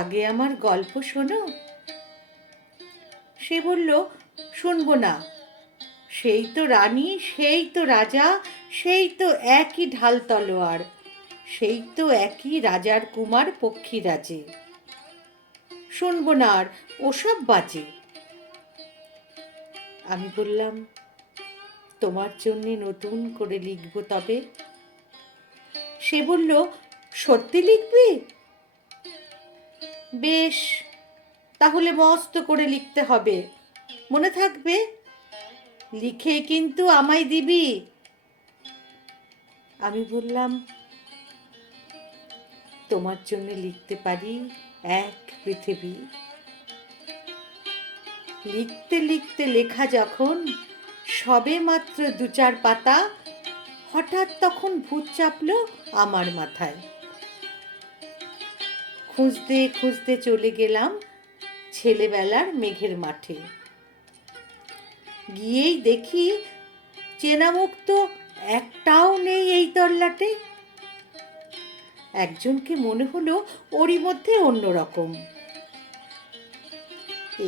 আগে আমার গল্প শোনো সে বলল শুনবো না সেই তো রানী সেই তো রাজা সেই তো একই ঢাল তলোয়ার সেই তো একই রাজার কুমার রাজে শুনবো না আর ওসব বাজে আমি বললাম তোমার জন্যে নতুন করে লিখব তবে সে বলল সত্যি লিখবি বেশ তাহলে মস্ত করে লিখতে হবে মনে থাকবে লিখে কিন্তু আমায় দিবি আমি বললাম তোমার জন্য লিখতে পারি এক পৃথিবী লিখতে লিখতে লেখা যখন সবে মাত্র দু চার পাতা হঠাৎ তখন ভূত চাপল আমার মাথায় খুঁজতে খুঁজতে চলে গেলাম ছেলেবেলার মেঘের মাঠে গিয়েই দেখি চেনা তো একটাও নেই এই তল্লাটে একজনকে মনে হলো ওরই মধ্যে অন্যরকম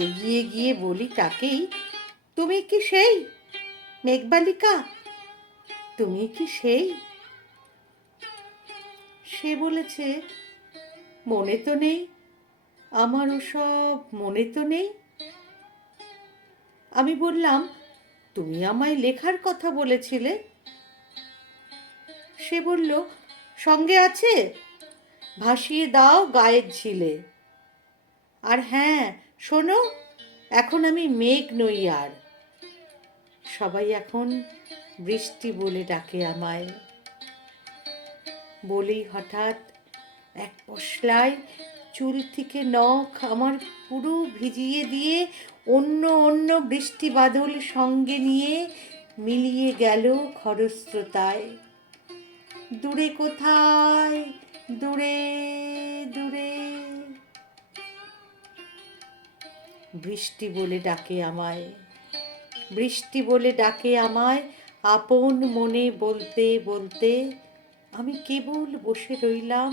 এগিয়ে গিয়ে বলি তাকেই তুমি কি সেই মেঘবালিকা তুমি কি সেই সে বলেছে মনে তো নেই আমার ওসব মনে তো নেই আমি বললাম তুমি আমায় লেখার কথা বলেছিলে সে বলল সঙ্গে আছে ভাসিয়ে দাও গায়ের ঝিলে আর হ্যাঁ শোনো এখন আমি মেঘ নই আর সবাই এখন বৃষ্টি বলে ডাকে আমায় বলেই হঠাৎ এক পশলায় চুল থেকে নখ আমার পুরো ভিজিয়ে দিয়ে অন্য অন্য বৃষ্টি বাদল সঙ্গে নিয়ে মিলিয়ে গেল খরস্রোতায় দূরে কোথায় দূরে দূরে বৃষ্টি বলে ডাকে আমায় বৃষ্টি বলে ডাকে আমায় আপন মনে বলতে বলতে আমি কেবল বসে রইলাম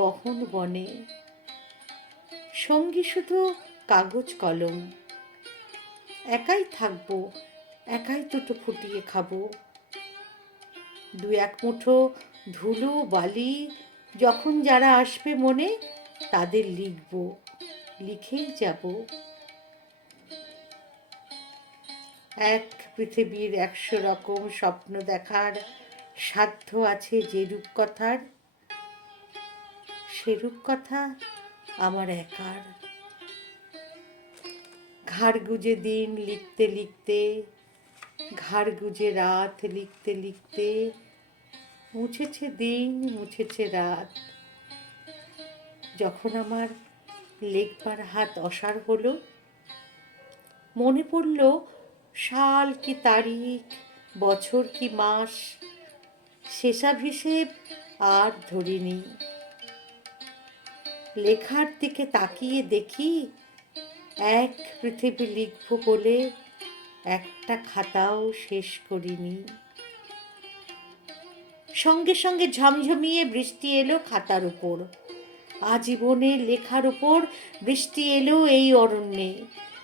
গহন বনে সঙ্গী শুধু কাগজ কলম একাই থাকবো একাই দুটো ফুটিয়ে খাবো দু এক মুঠো ধুলো বালি যখন যারা আসবে মনে তাদের লিখব লিখেই যাব এক পৃথিবীর একশো রকম স্বপ্ন দেখার সাধ্য আছে যে রূপকথার সেরূপ কথা আমার একার ঘাড় গুজে দিন লিখতে লিখতে ঘাড় গুজে রাত লিখতে লিখতে মুছেছে দিন মুছেছে রাত যখন আমার লেখবার হাত অসার হলো মনে পড়ল সাল কি তারিখ বছর কি মাস সেসব হিসেব আর ধরিনি লেখার দিকে তাকিয়ে দেখি এক পৃথিবী লিখব বলে একটা খাতাও শেষ করিনি সঙ্গে সঙ্গে ঝমঝমিয়ে বৃষ্টি এলো খাতার উপর আজীবনে লেখার উপর বৃষ্টি এলো এই অরণ্যে